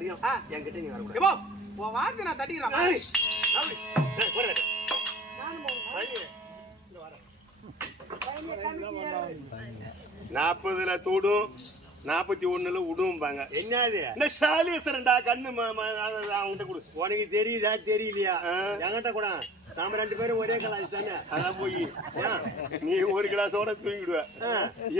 வரையும். என்கிட்ட நீ வரக்கூடாது உன் வார்த்தை நான் தட்டிக்கிறேன். நாற்பதுல தூடும் நாற்பத்தி ஒண்ணுல உடும்பாங்க. என்னது? இந்த சாலீஸ்வரன்டா கண்ணு அவன்கிட்ட கொடு. உனக்கு தெரியுதா தெரியலையா. என்கிட்ட கூட. நாம ரெண்டு பேரும் ஒரே கலாச்சு தானே? அதான் போய். நீ ஒரு கிளாஸோட தூங்கிடுவ.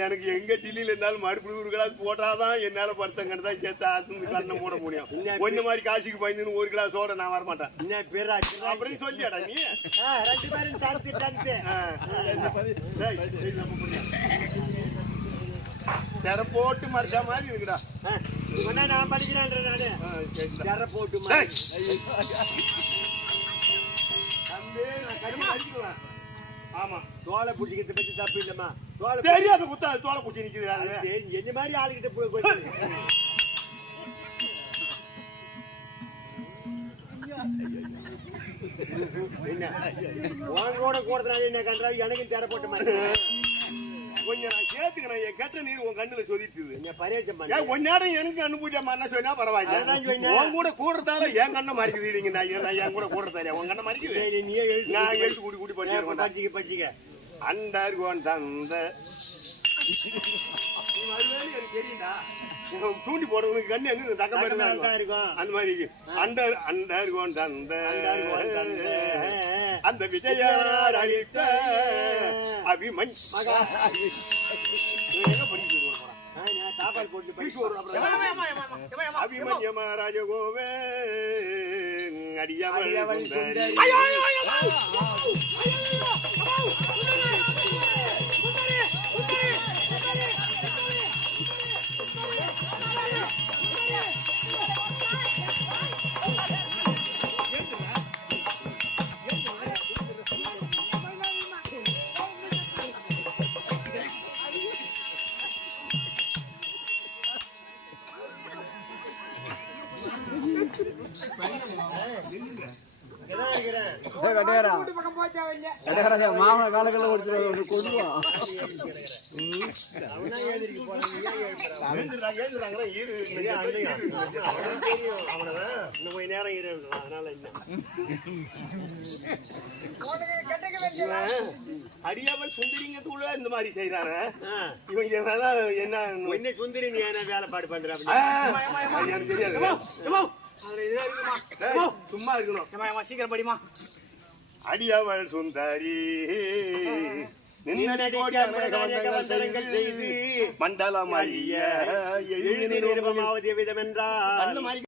எனக்கு எங்க டில்லியில இருந்தாலும் மறுபடியும் ஒரு கிளாஸ் போட்டாதான் என்னால படுத்தங்கன்னு தான் சேர்த்து கண்ணை மூட முடியும். ஒண்ணு மாதிரி காசுக்கு பயந்துன்னு ஒரு கிளாஸோட நான் வர மாட்டேன் என்ன பேரா? அப்படின்னு சொல்லியாடா நீ? ரெண்டு பேரும் நம்ம புண்ணியம். செர போட்டு மறைச்ச மாதிரி இருக்குடா. நான் படிக்கிறேன் நானு. ஜர போட்டு டேய். ஆமா தோலை பிடிக்கிறது பத்தி தப்பு இல்லம்மா. தோலை தெரியாத குத்தா அது தோலை அது. பிடிக்கிறது என்ன மாதிரி ஆளுகிட்ட போய் கொஞ்சம் என்ன? உன் கூட கூடதுனால என்ன கண்டா எனக்கும் தேர போட்ட மாதிரி. கொஞ்சம் நான் சேர்த்துக்கிறேன் என் கெட்ட நீர் உன் கண்ணுல சொதிட்டுது என்ன கொஞ்ச நேரம் எனக்கு அனுப்பிச்சா மண்ண சொன்னா பரவாயில்ல. உன் கூட கூடுறதால என் கண்ணை மறைக்குது நீங்க நான் என் கூட கூடுறதால உன் கண்ணை மறைக்குது. நான் எழுத்து கூடி கூடி படிச்சிருக்கேன் படிச்சுக்க படிச்சுக்க. அண்டார் கோன் தந்த தூண்டி போட உனக்கு கண்ணு எங்க தக்க மாதிரி தான் இருக்கும். இருக்கும் அந்த மாதிரி அண்டர் அண்டர் கோன் தந்த. அந்த விஜயார் அளித்த அபிமன் மகா இவன் எங்க படிச்சுட்டு தெரியும் அவனதான் இன்னும் கொஞ்ச நேரம் இரு அதனால என்ன அடியாமல் சுந்தரிங்கத்துக்குள்ள இந்த மாதிரி செய்யறாரு இவங்க என்ன உன்னை சுந்தரி நீ என்ன வேலைப்பாடு பண்ற ஆ, அப்படி அது எனக்கு தெரியாது அதுல இதே இருக்குமா? சும்மா இருக்கணும். சீக்கிரம் படிமா அடியவள் சுந்தரி நின்னடி கோடி அநேக வந்தனங்கள் செய்து மண்டலம் ஐய எழுதி நிருபமாவது விதம் என்றால் அந்த மாதிரி